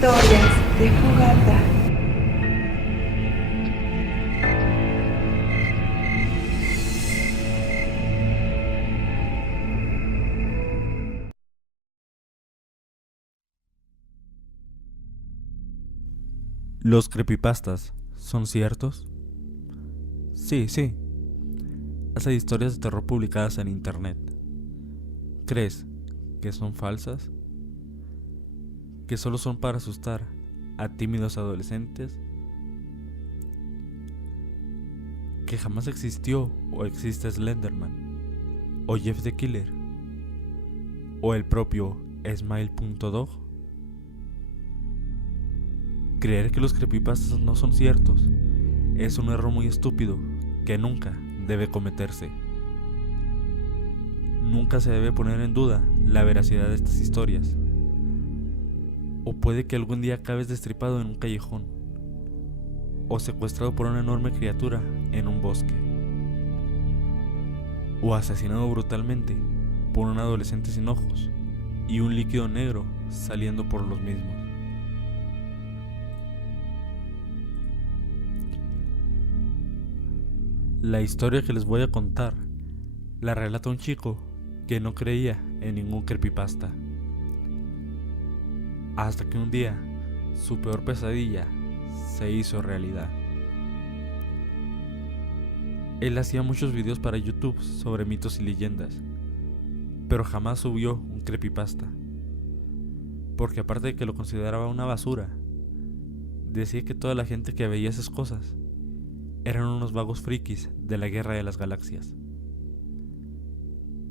Historias de Fogata. ¿Los creepypastas son ciertos? Sí. Hay historias de terror publicadas en internet. ¿Crees que son falsas? ¿Que solo son para asustar a tímidos adolescentes? ¿Que jamás existió o existe Slenderman? ¿O Jeff the Killer? ¿O el propio Smile.dog? Creer que los creepypastas no son ciertos es un error muy estúpido que nunca debe cometerse. Nunca se debe poner en duda la veracidad de estas historias. O puede que algún día acabes destripado en un callejón o secuestrado por una enorme criatura en un bosque, o asesinado brutalmente por un adolescente sin ojos y un líquido negro saliendo por los mismos. La historia que les voy a contar la relata un chico que no creía en ningún creepypasta, hasta que un día su peor pesadilla se hizo realidad. Él hacía muchos videos para YouTube sobre mitos y leyendas, pero jamás subió un creepypasta, porque aparte de que lo consideraba una basura, decía que toda la gente que veía esas cosas eran unos vagos frikis de la Guerra de las Galaxias,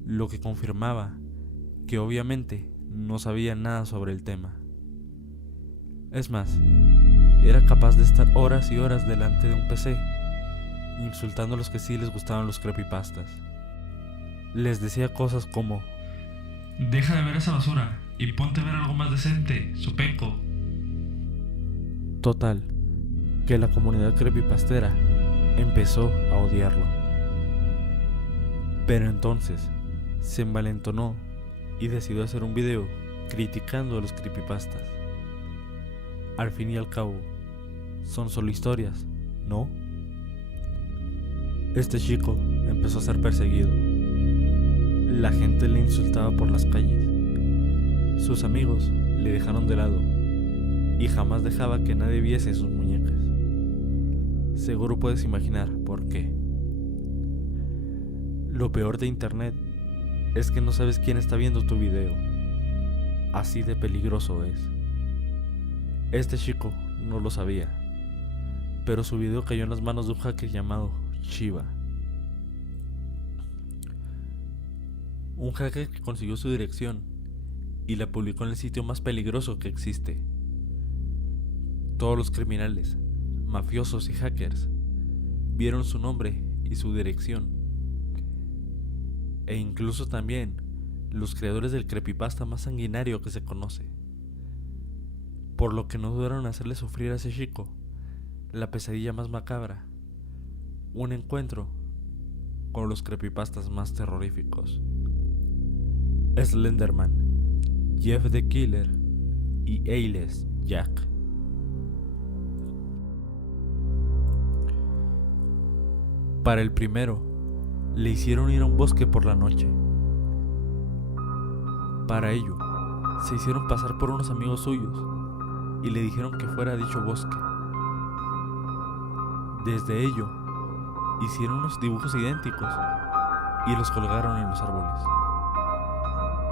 lo que confirmaba que obviamente no sabía nada sobre el tema. Es más, era capaz de estar horas y horas delante de un PC insultando a los que sí les gustaban los creepypastas. Les decía cosas como: deja de ver esa basura y ponte a ver algo más decente, sopenco. Total, que la comunidad creepypastera empezó a odiarlo. Pero entonces se envalentonó y decidió hacer un video criticando a los creepypastas. Al fin y al cabo, son solo historias, ¿no? Este chico empezó a ser perseguido. La gente le insultaba por las calles. Sus amigos le dejaron de lado y jamás dejaba que nadie viese sus muñecas. Seguro puedes imaginar por qué. Lo peor de internet es que no sabes quién está viendo tu video. Así de peligroso es. Este chico no lo sabía, pero su video cayó en las manos de un hacker llamado Shiva. Un hacker que consiguió su dirección y la publicó en el sitio más peligroso que existe. Todos los criminales, mafiosos y hackers vieron su nombre y su dirección. E incluso también los creadores del creepypasta más sanguinario que se conoce. Por lo que no dudaron en hacerle sufrir a ese chico la pesadilla más macabra, un encuentro con los creepypastas más terroríficos: Slenderman, Jeff the Killer y Eyeless Jack. Para el primero, le hicieron ir a un bosque por la noche. Para ello, se hicieron pasar por unos amigos suyos y le dijeron que fuera a dicho bosque. Desde ello, hicieron unos dibujos idénticos y los colgaron en los árboles.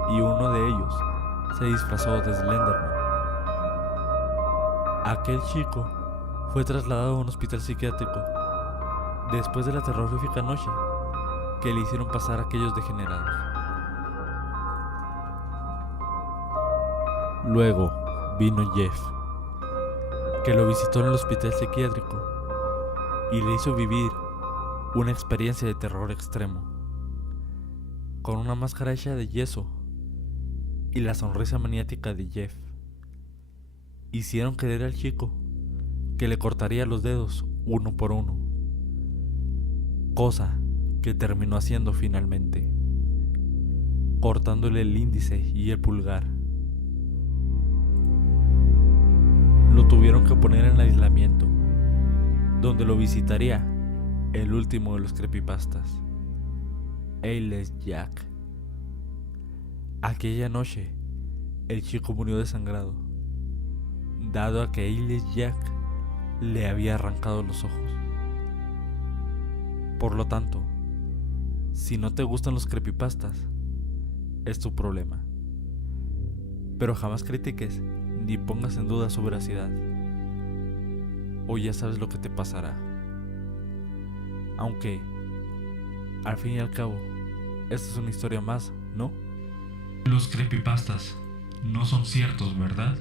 Y uno de ellos se disfrazó de Slenderman. Aquel chico fue trasladado a un hospital psiquiátrico después de la terrorífica noche que le hicieron pasar a aquellos degenerados. Luego vino Jeff, que lo visitó en el hospital psiquiátrico y le hizo vivir una experiencia de terror extremo. Con una máscara hecha de yeso y la sonrisa maniática de Jeff, hicieron creer al chico que le cortaría los dedos uno por uno, cosa que terminó haciendo finalmente, cortándole el índice y el pulgar. lo tuvieron que poner en aislamiento, donde lo visitaría el último de los creepypastas, Eyles Jack. Aquella noche, el chico murió desangrado, dado a que Eyles Jack le había arrancado los ojos. Por lo tanto, si no te gustan los creepypastas, es tu problema. Pero jamás critiques ni pongas en duda su veracidad, o ya sabes lo que te pasará. Aunque, al fin y al cabo, esta es una historia más, ¿no? Los creepypastas no son ciertos, ¿verdad?